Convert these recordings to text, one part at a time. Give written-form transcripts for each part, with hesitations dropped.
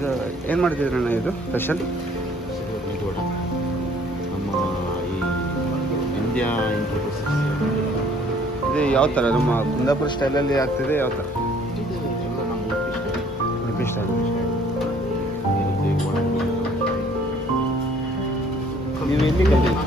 ಇದು ಏನು ಮಾಡ್ತಿದ್ರಣ್ಣ ಇದು ಸ್ಪೆಷಲ್? ನಮ್ಮ ಈ ಇಂಡಿಯಾ ಇಂಟರ್ಫೇಸ್ ಇದು ಯಾವ ಥರ ನಮ್ಮ ಕುಂದಾಪುರ ಸ್ಟೈಲಲ್ಲಿ ಆಗ್ತಿದೆ? ಯಾವ ಥರ? ಎಲ್ಲ ನಮ್ಮ ಉಡುಪಿ ಸ್ಟೈಲ್. ನೀವು ಎಲ್ಲಿ ಕಲಿತು?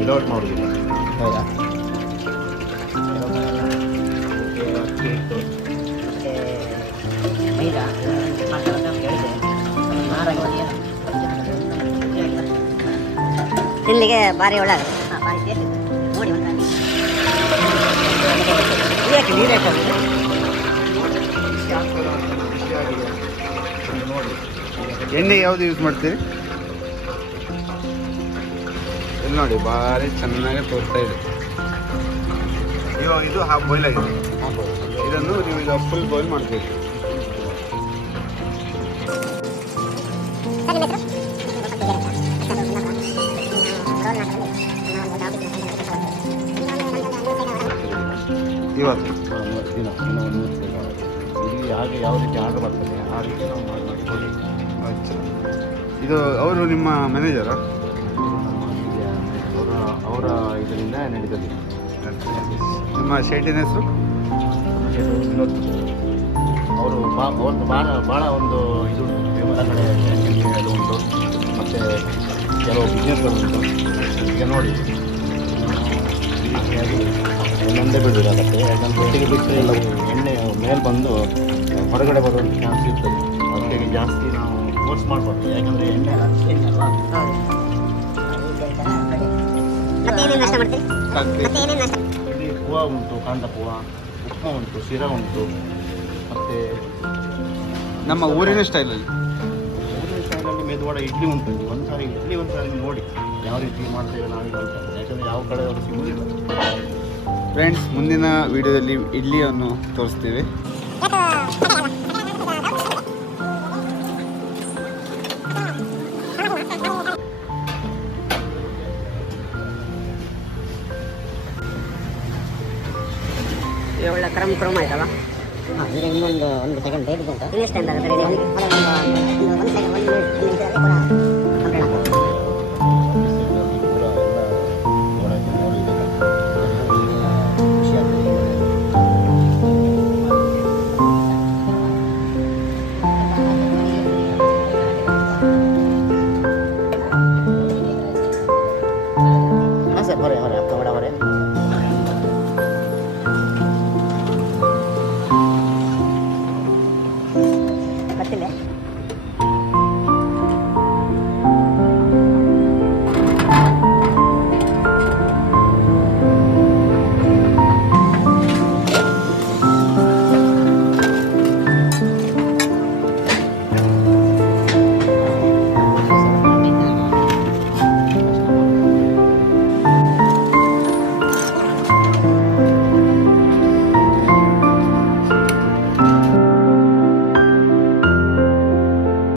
ವಿದೌಟ್ ಮಾಡೋದಿಲ್ಲ. ಹೌದಾ? ತಿನ್ಲಿಕ್ಕೆ ಭಾರಿ ಒಳ್ಳೆ ಭಾರಿ ಟೇಸ್ಟ್ ನೋಡಿ ಒಂದು ಎಣ್ಣೆ ಯಾವುದು ಯೂಸ್ ಮಾಡ್ತೀರಿ? ಇಲ್ಲಿ ನೋಡಿ ಭಾರಿ ಚೆನ್ನಾಗಿ ತೋರ್ತಾ ಇದೆ. ಇವಾಗ ಇದು ಹಾಫ್ ಬಾಯ್ಲ್ ಆಗಿದೆ. ಇದನ್ನು ನೀವು ಈಗ ಫುಲ್ ಬಾಯ್ಲ್ ಮಾಡಬೇಕು. ಇವತ್ತು ದಿನ ಇಲ್ಲಿ ಹಾಗೆ ಯಾವ ರೀತಿ ಆರ್ಡರ್ ಬರ್ತದೆ ಆ ರೀತಿ ನಾವು ಮಾಡಿ ಕೊಡಿ. ಅಚ್ಚಾ, ಇದು ಅವರು ನಿಮ್ಮ ಮ್ಯಾನೇಜರಾ? ಅವರ ಇದರಿಂದ ನಡೀತದೆ. ನಿಮ್ಮ ಶೆಟ್ಟಿನ ಹೆಸರು? ಅವರು ಅವ್ರದ್ದು ಭಾಳ ಒಂದು ಇದು ಎಲ್ಲ ಕಡೆ ಅದು ಉಂಟು, ಮತ್ತು ಕೆಲವು ಬಿಸ್ನೆಸ್ಗಳು ಉಂಟು. ಈಗ ನೋಡಿ ಈ ರೀತಿಯಾಗಿ ಒಂದೊಂದೇ ಬಿಡಬೇಕಾಗತ್ತೆ. ಯಾಕಂದರೆ ಒಟ್ಟಿಗೆ ಬಿಟ್ಟರೆ ಎಲ್ಲ ಎಣ್ಣೆ ಮೇಲೆ ಬಂದು ಹೊರಗಡೆ ಬರುವಂಥ ಚಾನ್ಸ್ ಇರ್ತದೆ. ಅದಕ್ಕೆ ಜಾಸ್ತಿ ನಾವು ಫೋರ್ಸ್ ಮಾಡಬಾರ್ದು. ಯಾಕಂದರೆ ಎಣ್ಣೆ ಅಲ್ವಾ. ಮತ್ತೆ ಏನೇನು ನಾಷ್ಟ ಮಾಡ್ತೀರಿ? ಮತ್ತೆ ಏನೇನು ನಾಷ್ಟ? ಇಲ್ಲಿ ಪೂವ ಉಂಟು, ಕಾಂಡ ಪೂವ, ಉಪ್ಮಾ ಉಂಟು, ಶಿರಾ ಉಂಟು, ಮತ್ತು ನಮ್ಮ ಊರಿನ ಸ್ಟೈಲಲ್ಲಿ ಊರಿನ ಸ್ಟೈಲಲ್ಲಿ ಮೆದುವಾಡ ಇಡ್ಲಿ ಉಂಟು. ಒಂದು ಸಾರಿ ಇಡ್ಲಿ ಒಂದು ಸಾರಿ ನೋಡಿ ಯಾವ ರೀತಿ ಮಾಡ್ತೇವೆ ನಾವೀಗ ಅಂತ. ಯಾಕಂದರೆ ಯಾವ ಕಡೆ ಅವರು ಸಿಗುವುದಿಲ್ಲ. ಫ್ರೆಂಡ್ಸ್, ಮುಂದಿನ ವಿಡಿಯೋದಲ್ಲಿ ಇಡ್ಲಿಯನ್ನು ತೋರಿಸ್ತೀವಿ. ಒಳ್ಳೆ ಕ್ರಮ ಆಯ್ತಲ್ಲ. ಈಗ ಇನ್ನೊಂದು 1 ಸೆಕೆಂಡ್ ಬೇಕು ಅಂತ ಇನ್ನೆಷ್ಟು ಟೈಮ್ ಆಗುತ್ತೆ? ಒಂದು ಸೆಕೆಂಡ್ 1 ಮಿನಿಟ್ ಕೂಡ